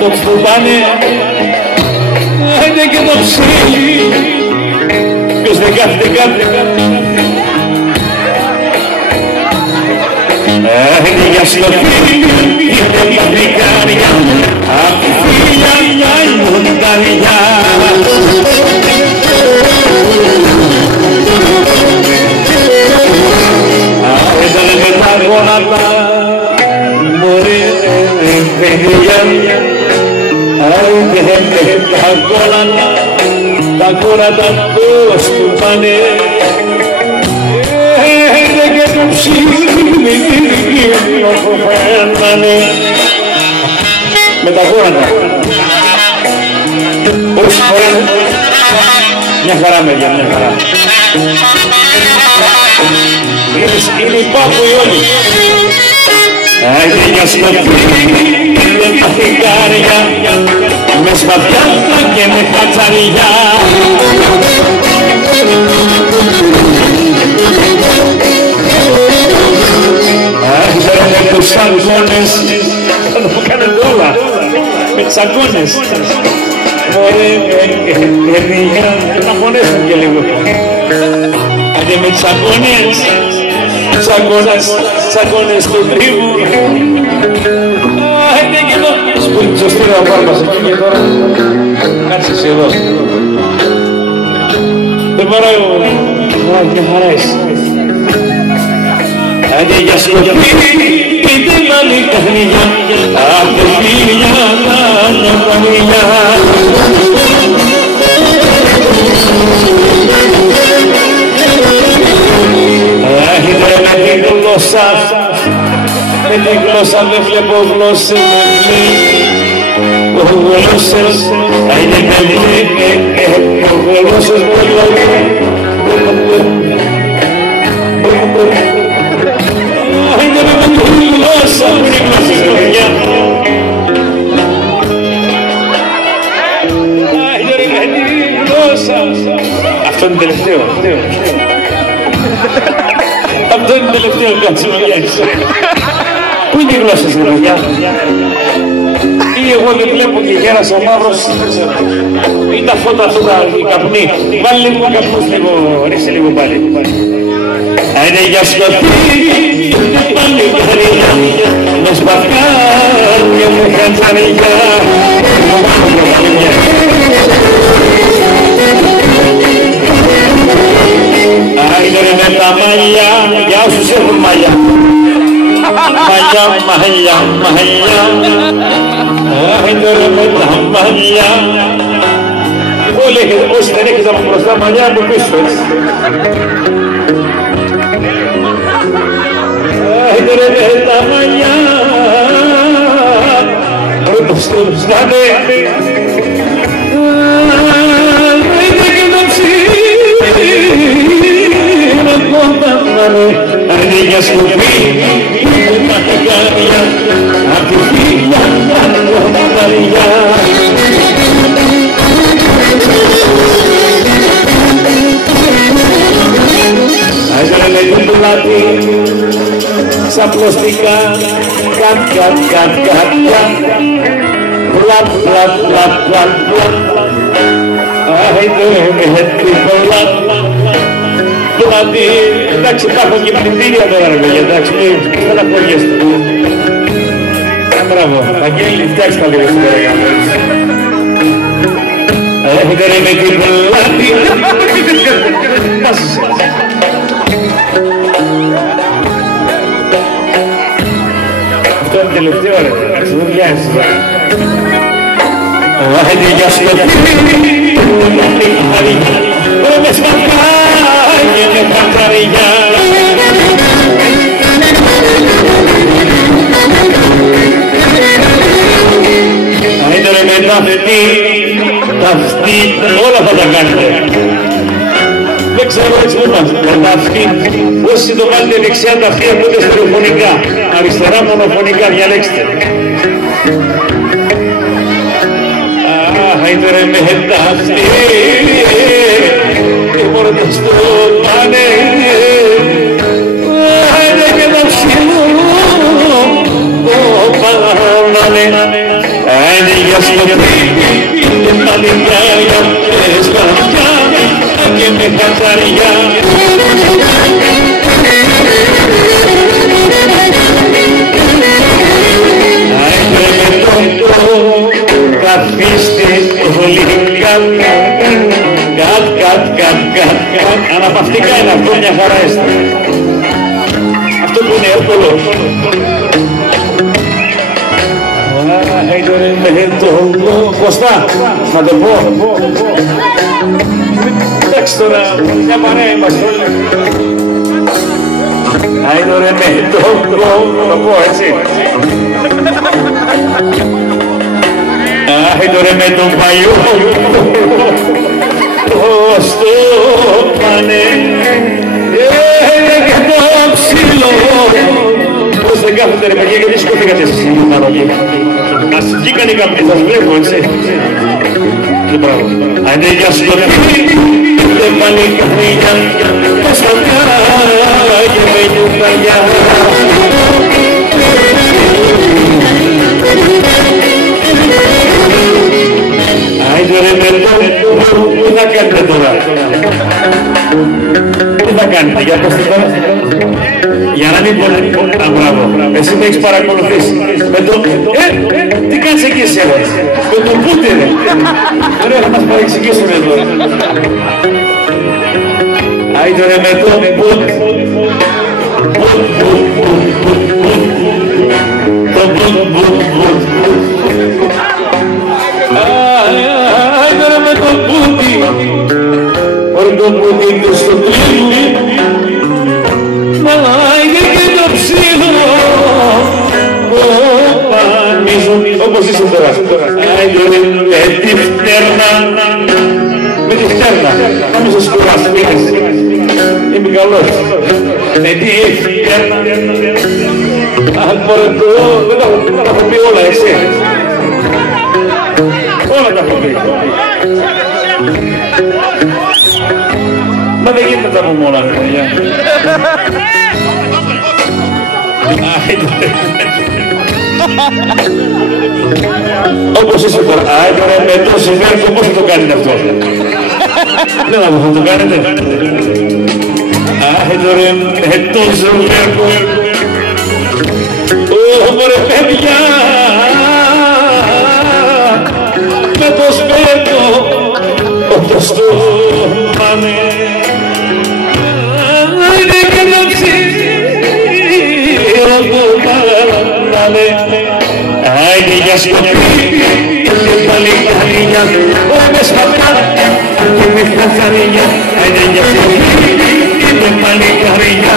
το τσουπάνε, άντε και το ψήλι, ποιος δεν κάθεται για στο φίλι, ήρθε πατρικάρια, απ' τη φίλια λιάνουν τα λιά. Ήτανε με τα γόνατα, μωρέ παιδιά, ήτανε με τα γόνατα, τα γόνατα πώς του πάνε, και το ψήλι με τα γόνατα. Πώς φοράνε, μια χαρά παιδιά, μια χαρά. Είναι οι πάπουοι όλοι. Άιντε για σπαθή, με παθηκάρια, με σπαθιάτα και με πατσαριά. Άχιζερα με τους σαγόνες, θα το κάνετε όλα, με τους σαγόνες. Μωρέ, παιδιά, να φωνέσουν και λίγο. Άντε με τους σαγόνες, σαγόνες του τρίβου. Άντε και εδώ. Σωστή να πάρουμε σε εκεί και τώρα. Κάτσε εσύ εδώ. Δεν παράω, μια χαρά είσαι. Άντε για σκοπή, πείτε μάλλη καχνιά, απ' τη φίλια τα καμιλιά. Άχιδε με την γλώσσα, με την γλώσσα δεν βλέπω γλώσσες, γλώσσες, είναι καλή, γλώσσες μου λόγω. Άχιδε με την γλώσσα, με την γλώσσα στην παιδιά. Άχιδε με την γλώσσα. Αυτό είναι τελευταίο. Αυτό είναι τελευταίο κατσιμογιάς. Πού είναι η γλώσσα στην παιδιά? Ή εγώ δεν βλέπω και γέρασε ο μαύρος, ή τα φώτα αυτά, οι καπνοί. Βάλε λίγο καπνούς λίγο, ρίξε λίγο πάλι. Άιντε για σκοτή, πάλι καρδιά, με σπαθκάρια, με χατζαριά. Άιντε με τα μαλλιά, για όσους έχουν μαλλιά. Μαλλιά, μαλλιά, μαλλιά. Άιντε με τα μαλλιά. Όλοι όσοι δεν έχεις από μπροστά μαλλιά, από πίσω έτσι. Άιντε με τα μαλλιά. Πρώτος το ψάνε. Άντε για σκοπή, με παθηκάρια, απ' τη φίλια τα καμιλιά. Άιντε με την πλάτη, ξαπλωστικά, κατ, κατ, κατ, κατ, κατ, πλατ, πλατ, πλατ, πλατ, πλατ. Άιντε με την πλάτ. Δηλαδή, εντάξει, υπάρχουν και πλυντήρια τώρα, ρε παιδιά, εντάξει, μην αγχωριέστε. Μπράβο, Αγγέλη, φτιάξτε τα λίγο στην παρακάτω. Έχετε ρε με την πλάτη. Αυτό είναι τελευταίο, ρε, εντάξει, δεν βιάζεις τώρα. Έχετε για σκοτή, με σπαθάκια με πατσαριά. Άιντε ρε με τα αυτή, όλα θα τα κάνετε. Δεν ξέρω έτσι που είμαστε, τα αυτή, όσοι το βάλετε δεξιά τα αυτή ακούτε στερεοφωνικά, αριστερά μονοφωνικά, διαλέξτε. Άιντε ρε με τα αυτή, μόνο το στο πάνε, άιντε και τα ψηλού, το πάνε. με χατζαριά. Καθίστε όλοι κατ. Αναπαυτικά είναι αυτό, μια χαρά είστε. Αυτό που είναι εύκολο. Κωστά, να το πω. Εντάξει τώρα, μια παρέα είμαστε όλοι. Άινορε με το πω έτσι. Άινορε με τον παλιό στο πάνε και το ψηλό. Πώς δεν κάθετε ρε παιδιά, γιατί σκόθηκατε εσείς στην παραγωγή. Ας βγήκανε κάποιοι, σας βλέπω έτσι. Άντε για σκοτεινή, δεν πάνε καθηγιά, τα σκοτιά και με νιούχαγιά. Άιντε ρε με τον, τι θα κάνετε τώρα. Τι θα κάνετε, για πέστε τώρα. Για να μην πω, μπράβο, εσύ με έχεις παρακολουθήσει. Με το, τι κάνεις εκεί σήμερα, με τον Πούτιν, ωραία, θα μας παρεξηγήσουν εδώ. Άιντε ρε με τον Πούτιν. Άιντε ρε με τον Πούτιν. Ωραία τον Πούτιν του στο κλείνει. Άιντε και το ψήλο. Όπως είσαι τώρα. Άιντε ρε με τη φτέρνα. Με τη φτέρνα. Να μην σας κουραστείς. Είμαι καλός. Με τη φτέρνα. Αν μπορώ δεν τα έχω πει όλα εσύ. Όλα τα έχω πει. Μα δεν γίνεται να τα πούμε όλα, παιδιά. Όπως είσαι τώρα, άιντε με τόση βέρκο, πώς θα το κάνετε αυτό. Δεν θα το κάνετε. Άιντε με τόση βέρκο. Ωμωρε παιδιά, με το σπέρκο, όπως το πάνε. Άιντε και το ψήλο που πάνε. Άιντε για σκοτεινή και πάλι καρίνια, με σπατά και με χαθαρίνια. Άιντε για σκοτεινή και πάλι καρίνια.